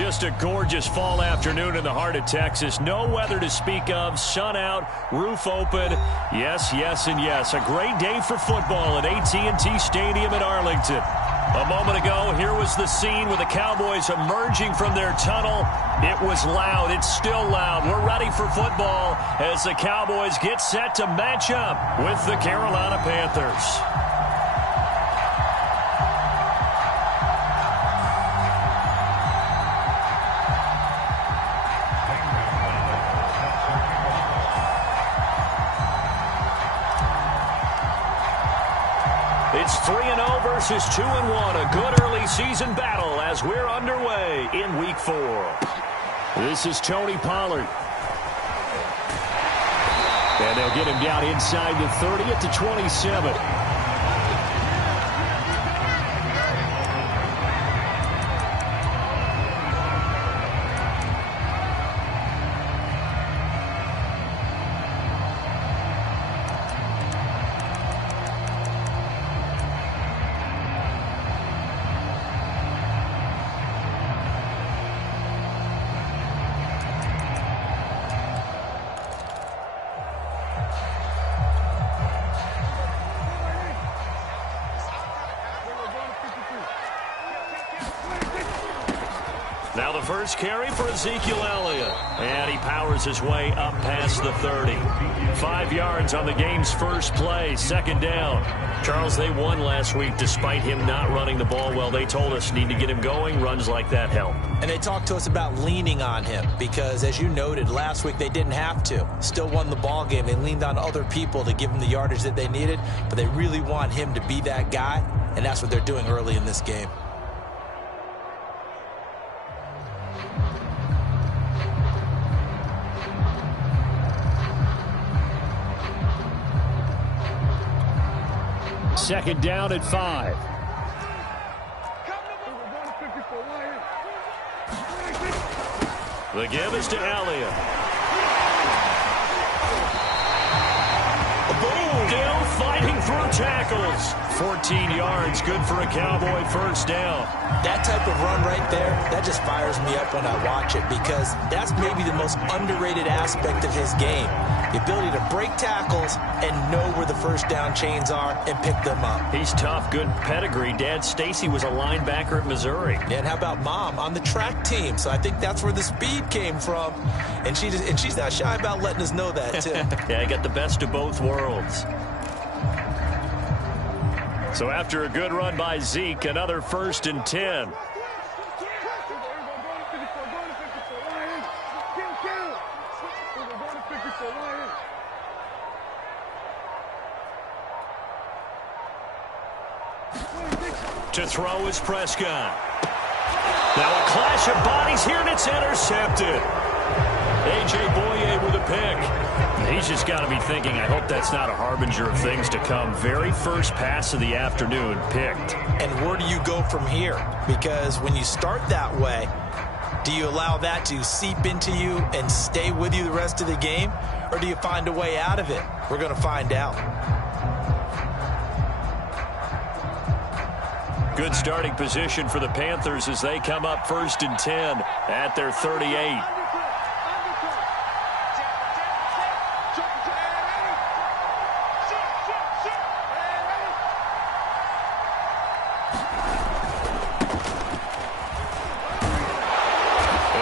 Just a gorgeous fall afternoon in the heart of Texas. No weather to speak of. Sun out, roof open. Yes, yes, and yes. A great day for football at AT&T Stadium in Arlington. A moment ago, here was the scene with the Cowboys emerging from their tunnel. It was loud. It's still loud. We're ready for football as the Cowboys get set to match up with the Carolina Panthers. It's 3-0 versus 2-1. A good early season battle as we're underway in Week 4. This is Tony Pollard. And they'll get him down inside the 30 at the 27. Now the first carry for Ezekiel Elliott. And he powers his way up past the 30. 5 yards on the game's first play. Second down. Charles, they won last week despite him not running the ball well. They told us need to get him going. Runs like that help. And they talked to us about leaning on him because, as you noted, last week they didn't have to. Still won the ball game. They leaned on other people to give him the yardage that they needed. But they really want him to be that guy. And that's what they're doing early in this game. Second down at 5. The give is to Elliott. Boom! Still fighting through tackles. 14 yards, good for a Cowboy first down. That type of run right there, that just fires me up when I watch it because that's maybe the most underrated aspect of his game. The ability to break tackles and know where the first down chains are and pick them up. He's tough, good pedigree. Dad Stacy was a linebacker at Missouri. And how about Mom on the track team? So I think that's where the speed came from. And she's not shy about letting us know that, too. Yeah, I got the best of both worlds. So after a good run by Zeke, another 1st and 10. To throw is Prescott. Now a clash of bodies here, and it's intercepted. A.J. Boye with a pick. He's just got to be thinking, I hope that's not a harbinger of things to come. Very first pass of the afternoon, picked. And where do you go from here? Because when you start that way, do you allow that to seep into you and stay with you the rest of the game? Or do you find a way out of it? We're going to find out. Good starting position for the Panthers as they come up 1st and 10 at their 38.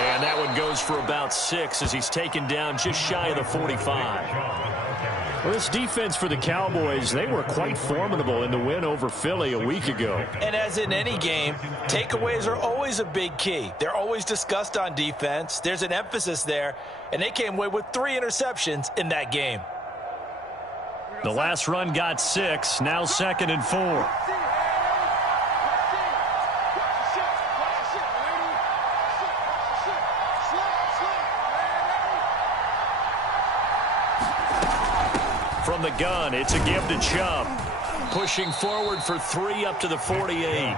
And that one goes for about 6 as he's taken down just shy of the 45. Well, this defense for the Cowboys, they were quite formidable in the win over Philly a week ago. And as in any game, takeaways are always a big key. They're always discussed on defense. There's an emphasis there, and they came away with 3 interceptions in that game. The last run got 6, now 2nd and 4. From the gun, it's a give to Chubb. Pushing forward for 3 up to the 48.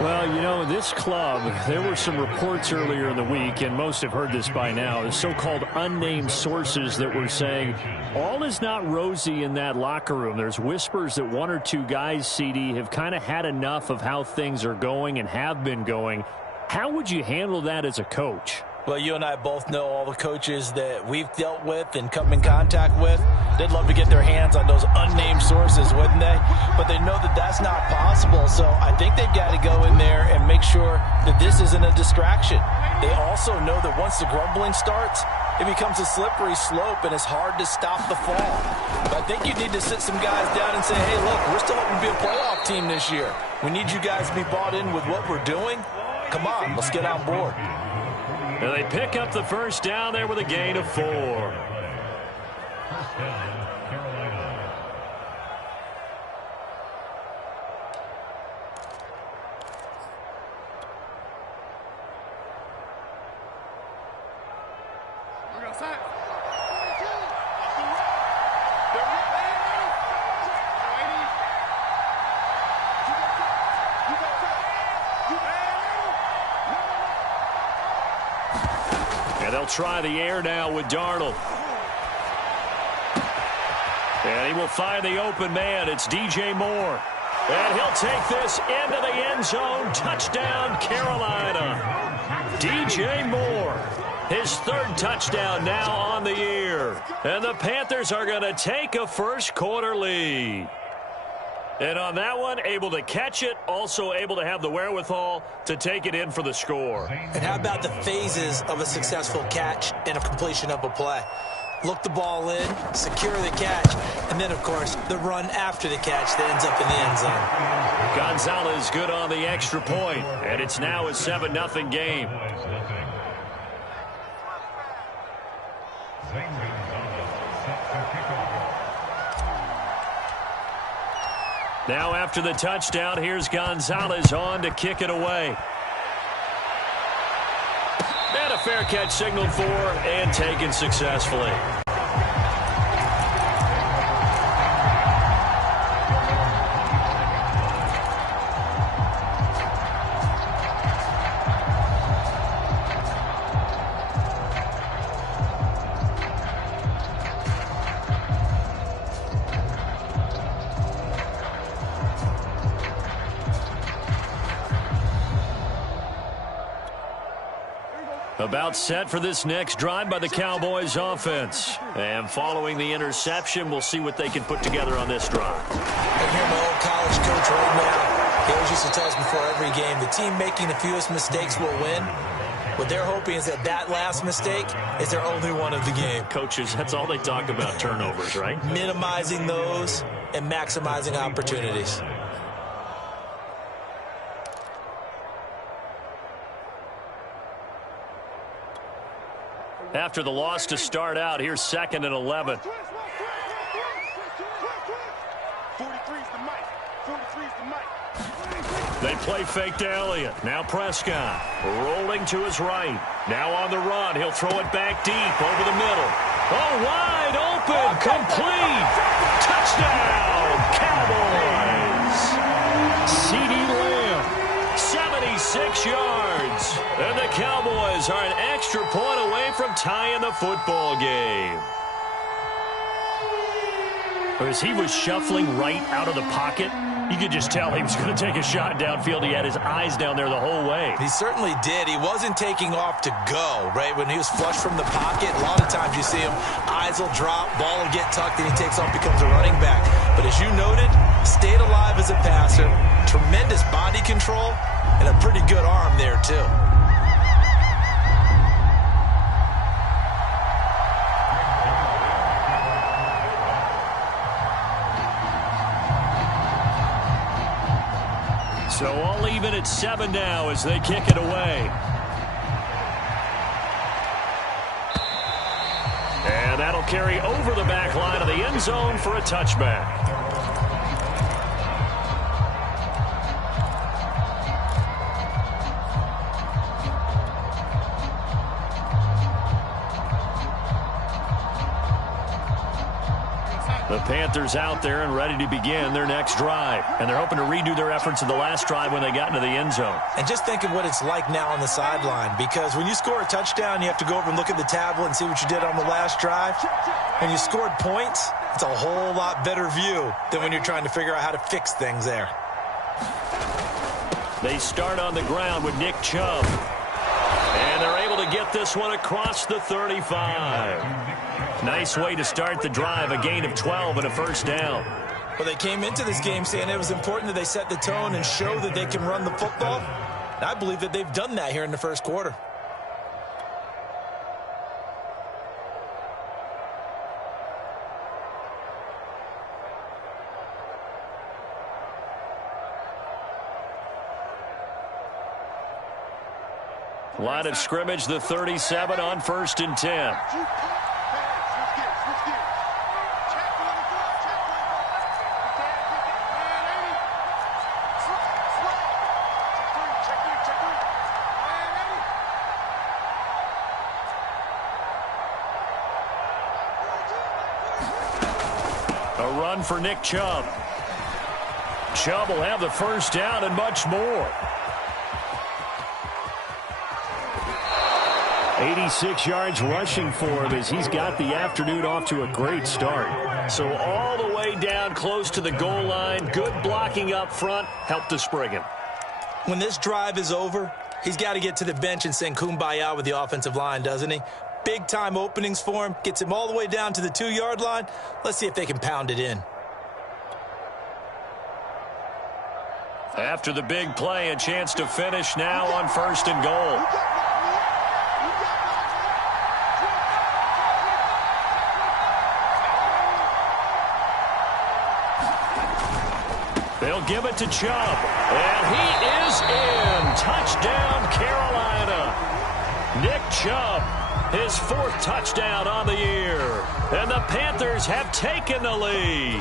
Well, you know, this club, there were some reports earlier in the week, and most have heard this by now, the so-called unnamed sources that were saying all is not rosy in that locker room. There's whispers that 1 or 2 guys, CD, have kind of had enough of how things are going and have been going. How would you handle that as a coach? Well, you and I both know all the coaches that we've dealt with and come in contact with. They'd love to get their hands on those unnamed sources, wouldn't they? But they know that that's not possible. So I think they've got to go in there and make sure that this isn't a distraction. They also know that once the grumbling starts, it becomes a slippery slope, and it's hard to stop the fall. But I think you need to sit some guys down and say, hey, look, we're still hoping to be a playoff team this year. We need you guys to be bought in with what we're doing. Come on, let's get on board. And they pick up the first down there with a gain of 4. And they'll try the air now with Darnold. And he will find the open man. It's DJ Moore. And he'll take this into the end zone. Touchdown, Carolina. DJ Moore. His 3rd touchdown now on the year. And the Panthers are going to take a first-quarter lead. And on that one, able to catch it, also able to have the wherewithal to take it in for the score. And how about the phases of a successful catch and a completion of a play? Look the ball in, secure the catch, and then, of course, the run after the catch that ends up in the end zone. Gonzalez good on the extra point, and it's now a 7-0 game. Now after the touchdown, here's Gonzalez on to kick it away. And a fair catch signaled for and taken successfully. About set for this next drive by the Cowboys offense. And following the interception, we'll see what they can put together on this drive. I hear my old college coach right now. He always used to tell us before every game, the team making the fewest mistakes will win. What they're hoping is that that last mistake is their only one of the game. Coaches, that's all they talk about, turnovers, right? Minimizing those and maximizing opportunities. After the loss to start out, here's 2nd and 11. They play fake to Elliott. Now Prescott rolling to his right. Now on the run. He'll throw it back deep over the middle. Oh, wide open. Complete. Touchdown, Cowboys. CeeDee Lamb, 76 yards. And the Cowboys are an extra point away from tying the football game. As he was shuffling right out of the pocket, you could just tell he was going to take a shot downfield. He had his eyes down there the whole way. He certainly did. He wasn't taking off to go, right? When he was flush from the pocket, a lot of times you see him, eyes will drop, ball will get tucked, and he takes off, becomes a running back. But as you noted, stayed alive as a passer, tremendous body control, and a pretty good arm there, too. So all even at 7 now as they kick it away. And that'll carry over the back line of the end zone for a touchback. The Panthers out there and ready to begin their next drive. And they're hoping to redo their efforts in the last drive when they got into the end zone. And just think of what it's like now on the sideline, because when you score a touchdown, you have to go over and look at the tablet and see what you did on the last drive. When you scored points, it's a whole lot better view than when you're trying to figure out how to fix things there. They start on the ground with Nick Chubb. And they're able to get this one across the 35. Nice way to start the drive, a gain of 12 and a first down. Well, they came into this game saying it was important that they set the tone and show that they can run the football. And I believe that they've done that here in the first quarter. Line of scrimmage, the 37 on 1st and 10. A run for Nick Chubb. Chubb will have the first down and much more. 86 yards rushing for him as he's got the afternoon off to a great start. So all the way down close to the goal line. Good blocking up front. Helped to spring him. When this drive is over, he's got to get to the bench and sing Kumbaya with the offensive line, doesn't he? Big-time openings for him. Gets him all the way down to the 2-yard line. Let's see if they can pound it in. After the big play, a chance to finish now on 1st and goal. They'll give it to Chubb. And he is in. Touchdown, Carolina. Nick Chubb, his 4th touchdown on the year. And the Panthers have taken the lead.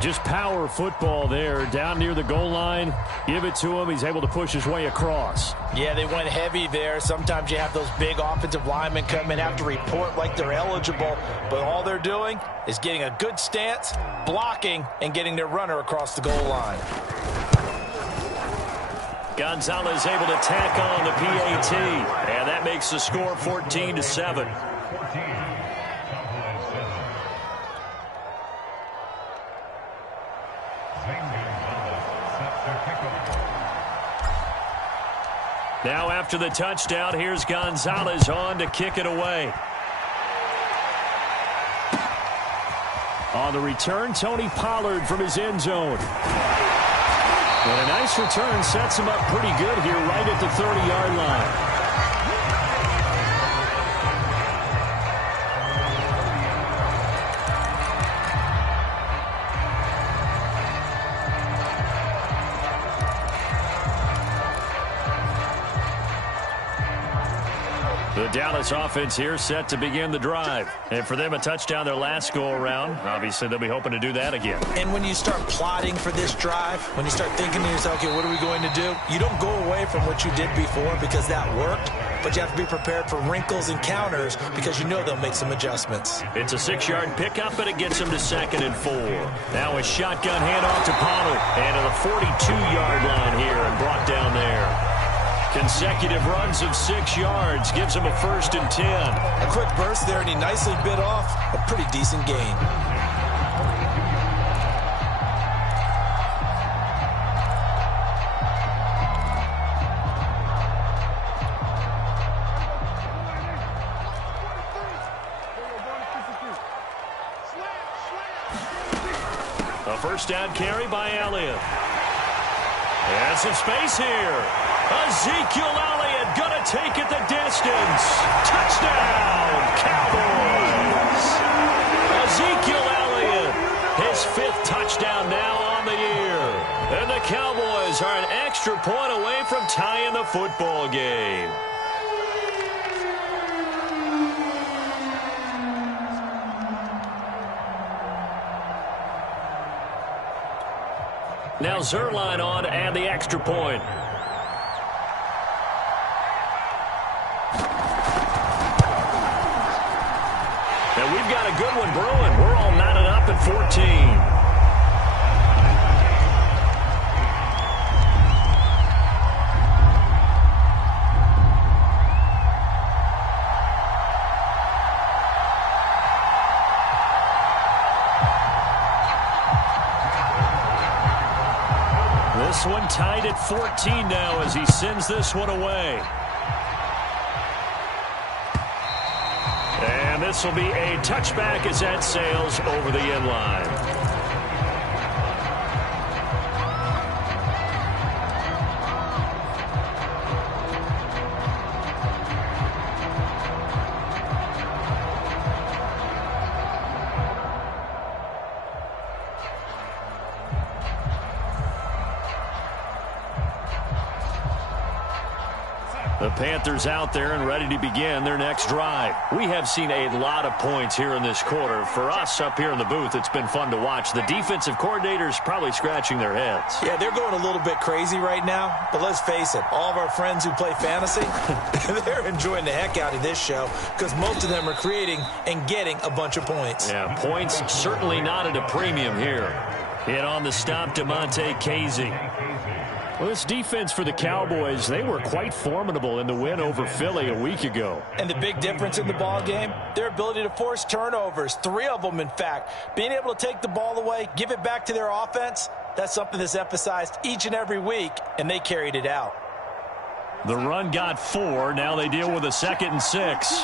Just power football there down near the goal line. Give it to him. He's able to push his way across. Yeah, they went heavy there. Sometimes you have those big offensive linemen come in, have to report like they're eligible. But all they're doing is getting a good stance, blocking, and getting their runner across the goal line. Gonzalez able to tack on the PAT. And that makes the score 14-7. Now after the touchdown, here's Gonzalez on to kick it away. On the return, Tony Pollard from his end zone. And a nice return sets him up pretty good here right at the 30-yard line. The Dallas offense here set to begin the drive. And for them, a touchdown their last go-around. Obviously, they'll be hoping to do that again. And when you start plotting for this drive, when you start thinking to yourself, okay, what are we going to do? You don't go away from what you did before because that worked. But you have to be prepared for wrinkles and counters because you know they'll make some adjustments. It's a 6-yard pickup, and it gets him to 2nd and 4. Now a shotgun handoff to Pollard. And to the 42-yard line here and brought down there. Consecutive runs of 6 yards gives him a 1st and 10. A quick burst there, and he nicely bit off a pretty decent gain. A first down carry by Elliott. And some space here. Ezekiel Elliott going to take it the distance. Touchdown, Cowboys. Ezekiel Elliott, his 5th touchdown now on the year. And the Cowboys are an extra point away from tying the football game. Now Zerline on to add the extra point. And we've got a good one brewing. We're all knotted up at 14. This one tied at 14 now as he sends this one away. And this will be a touchback as that sails over the end line. The Panthers out there and ready to begin their next drive. We have seen a lot of points here in this quarter. For us up here in the booth, it's been fun to watch. The defensive coordinators probably scratching their heads. Yeah, they're going a little bit crazy right now. But let's face it, all of our friends who play fantasy, they're enjoying the heck out of this show because most of them are creating and getting a bunch of points. Yeah, points certainly not at a premium here. Hit on the stop, DeMonte Casey. Well, this defense for the Cowboys, they were quite formidable in the win over Philly a week ago. And the big difference in the ball game, their ability to force turnovers, 3 of them in fact. Being able to take the ball away, give it back to their offense, that's something that's emphasized each and every week, and they carried it out. The run got 4. Now they deal with a 2nd and 6.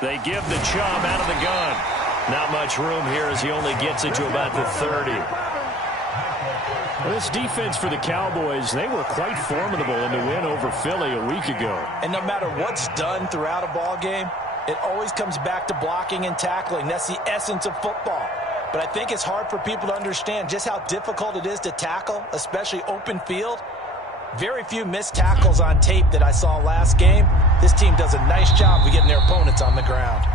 They give the Chubb out of the gun. Not much room here as he only gets it to about the 30. Well, this defense for the Cowboys, they were quite formidable in the win over Philly a week ago. And no matter what's done throughout a ball game, it always comes back to blocking and tackling. That's the essence of football. But I think it's hard for people to understand just how difficult it is to tackle, especially open field. Very few missed tackles on tape that I saw last game. This team does a nice job of getting their opponents on the ground.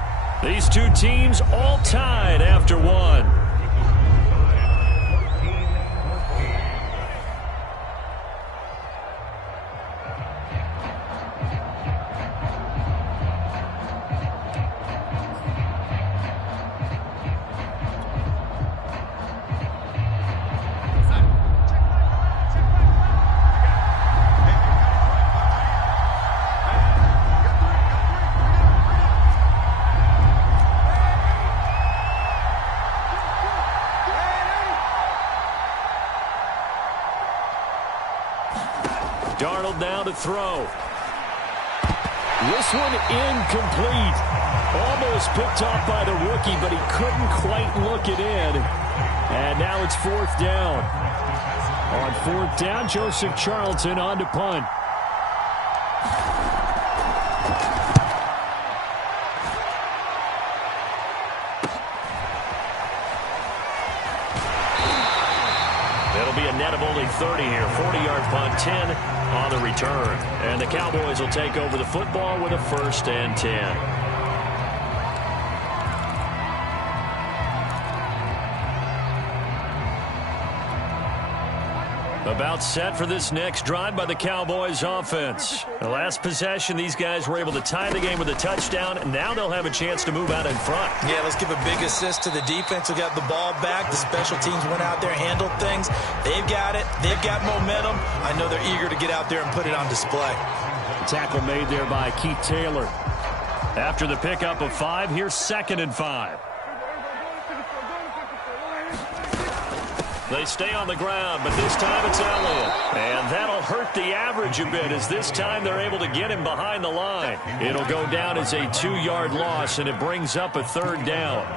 These two teams all tied after one. Darnold now to throw. This one incomplete. Almost picked off by the rookie, but he couldn't quite look it in. And now it's 4th down. On 4th down, Joseph Charlton on to punt. It'll be a net of only 30 here. 40-yard punt, 10 on the return. And the Cowboys will take over the football with a 1st and 10. About set for this next drive by the Cowboys offense. The last possession, these guys were able to tie the game with a touchdown, and now they'll have a chance to move out in front. Yeah, let's give a big assist to the defense who got the ball back. The special teams went out there, handled things. They've got it. They've got momentum. I know they're eager to get out there and put it on display. Tackle made there by Keith Taylor. After the pickup of 5, here's 2nd and 5. They stay on the ground, but this time it's Elliott. And that'll hurt the average a bit as this time they're able to get him behind the line. It'll go down as a 2-yard loss, and it brings up a 3rd down.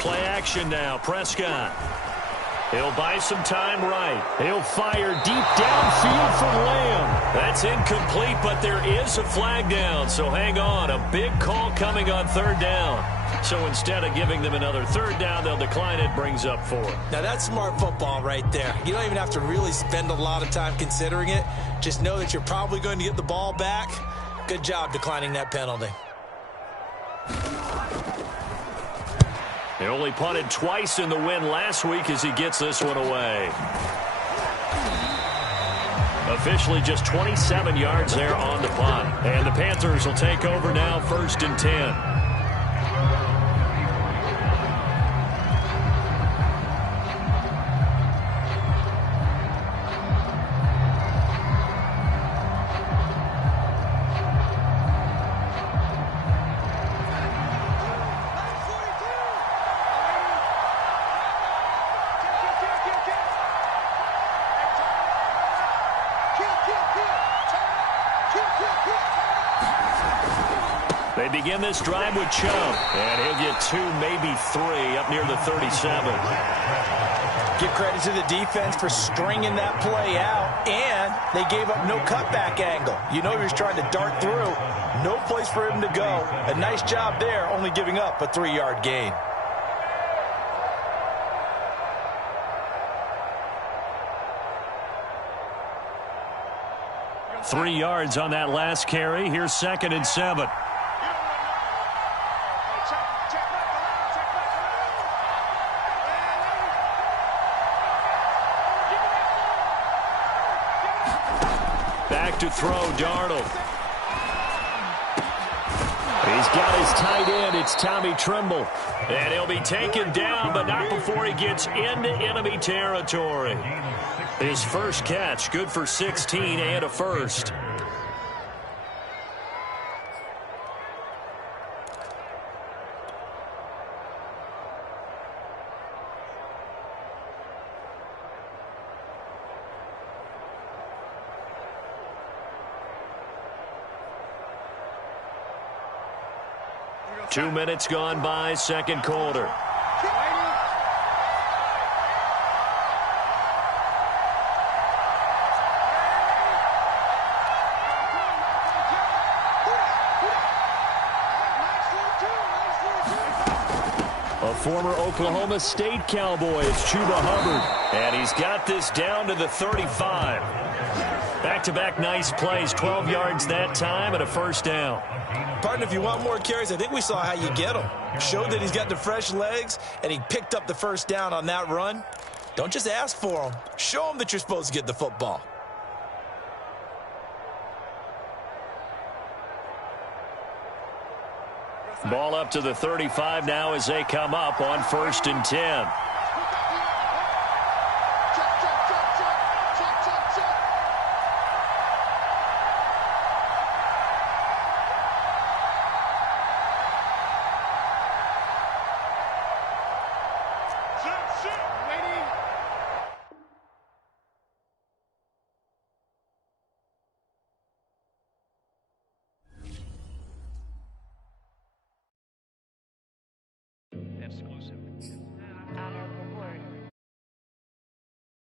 Play action now, Prescott. He'll buy some time right. He'll fire deep downfield for Lamb. That's incomplete, but there is a flag down, so hang on. A big call coming on 3rd down. So instead of giving them another 3rd down, they'll decline it, brings up 4. Now that's smart football right there. You don't even have to really spend a lot of time considering it. Just know that you're probably going to get the ball back. Good job declining that penalty. He only punted twice in the win last week as he gets this one away. Officially just 27 yards there on the punt. And the Panthers will take over now, 1st and 10. They begin this drive with Chubb, and he'll get 2, maybe 3 up near the 37. Give credit to the defense for stringing that play out, and they gave up no cutback angle. You know he was trying to dart through. No place for him to go. A nice job there, only giving up a 3-yard gain. Three yards on that last carry. Here's 2nd and 7. Back to throw, Darnold. He's got his tight end. It's Tommy Tremble. And he'll be taken down, but not before he gets into enemy territory. His first catch, good for 16 and a first. Two minutes gone by, second quarter. A former Oklahoma State Cowboy, it's Chuba Hubbard. And he's got this down to the 35. Back-to-back nice plays, 12 yards that time and a first down. Partner, if you want more carries, I think we saw how you get them. Showed that he's got the fresh legs, and he picked up the first down on that run. Don't just ask for them. Show them that you're supposed to get the football. Ball up to the 35 now as they come up on 1st and 10.